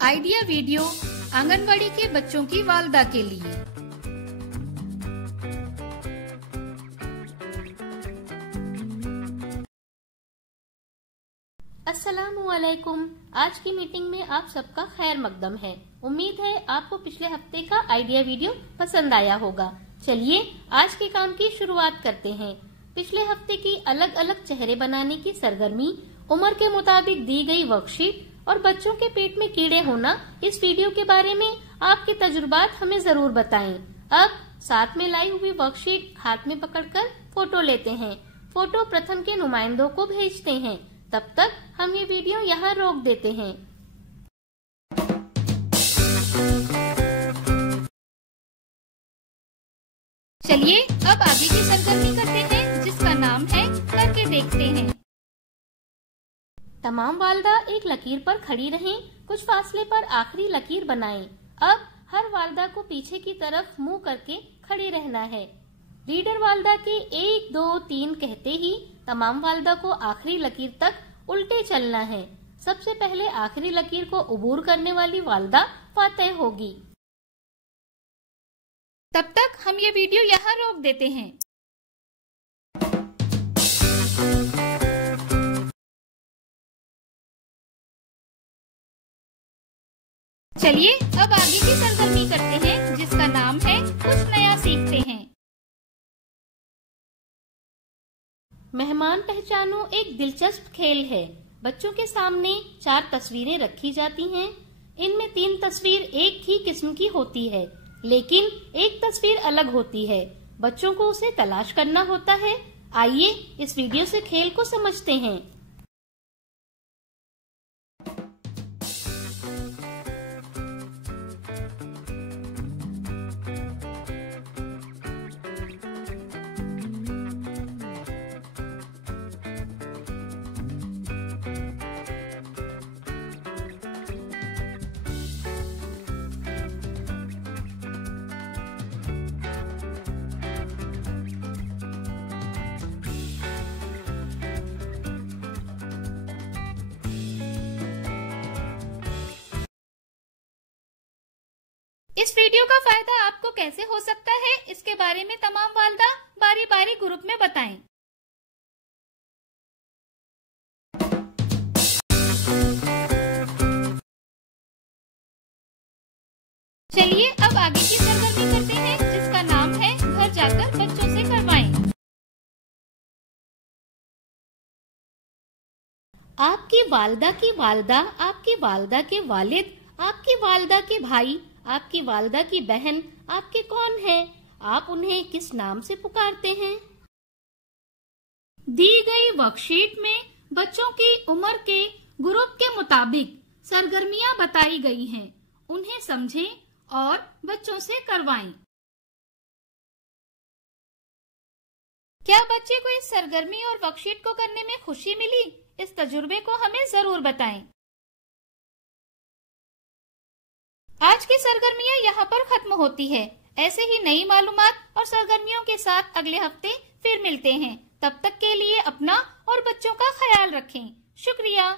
Idea video anganwadi के बच्चों की वालदा के लिए। अस्सलामुअलैकुम। आज की मीटिंग में आप सबका खैर मकदम है। उम्मीद है आपको पिछले हफ्ते का आइडिया वीडियो पसंद आया होगा। चलिए आज के काम की शुरुआत करते हैं। पिछले हफ्ते की अलग अलग चेहरे बनाने की सरगर्मी, उम्र के मुताबिक दी गई वर्कशीट और बच्चों के पेट में कीड़े होना, इस वीडियो के बारे में आपके तजुर्बात हमें जरूर बताएं। अब साथ में लाई हुई वर्कशीट हाथ में पकड़कर फोटो लेते हैं। फोटो प्रथम के नुमाइंदों को भेजते हैं। तब तक हम ये वीडियो यहाँ रोक देते हैं। चलिए अब आगे की सरगर्मी करते हैं, जिसका नाम है करके देखते हैं। तमाम वालदा एक लकीर पर खड़ी रहें। कुछ फासले पर आखिरी लकीर बनाएं। अब हर वालदा को पीछे की तरफ मुंह करके खड़ी रहना है। रीडर वालदा के 1, 2, 3 कहते ही तमाम वालदा को आखिरी लकीर तक उल्टे चलना है। सबसे पहले आखिरी लकीर को उबूर करने वाली वालदा फातेह होगी। तब तक हम ये वीडियो यहाँ रोक देते हैं। चलिए अब आगे की सरगर्मी करते हैं, जिसका नाम है कुछ नया सीखते हैं। मेहमान पहचानो एक दिलचस्प खेल है। बच्चों के सामने 4 तस्वीरें रखी जाती हैं। इनमें 3 तस्वीर एक ही किस्म की होती है, लेकिन एक तस्वीर अलग होती है। बच्चों को उसे तलाश करना होता है। आइए इस वीडियो से खेल को समझते हैं। इस वीडियो का फायदा आपको कैसे हो सकता है, इसके बारे में तमाम वालदा बारी बारी ग्रुप में बताएं। चलिए अब आगे की सरगर्मी करते हैं, जिसका नाम है घर जाकर बच्चों से करवाएं। आपकी वालदा की वालदा, आपकी वालदा के वालिद, आपकी वालदा के भाई, आपकी वालदा की बहन आपके कौन हैं? आप उन्हें किस नाम से पुकारते हैं? दी गई वर्कशीट में बच्चों की उम्र के ग्रुप के मुताबिक सरगर्मियां बताई गई हैं। उन्हें समझें और बच्चों से करवाएं। क्या बच्चे को इस सरगर्मी और वर्कशीट को करने में खुशी मिली? इस तजुर्बे को हमें जरूर बताएं। आज की सरगर्मियां यहाँ पर खत्म होती है। ऐसे ही नई मालूमात और सरगर्मियों के साथ अगले हफ्ते फिर मिलते हैं। तब तक के लिए अपना और बच्चों का ख्याल रखें। शुक्रिया।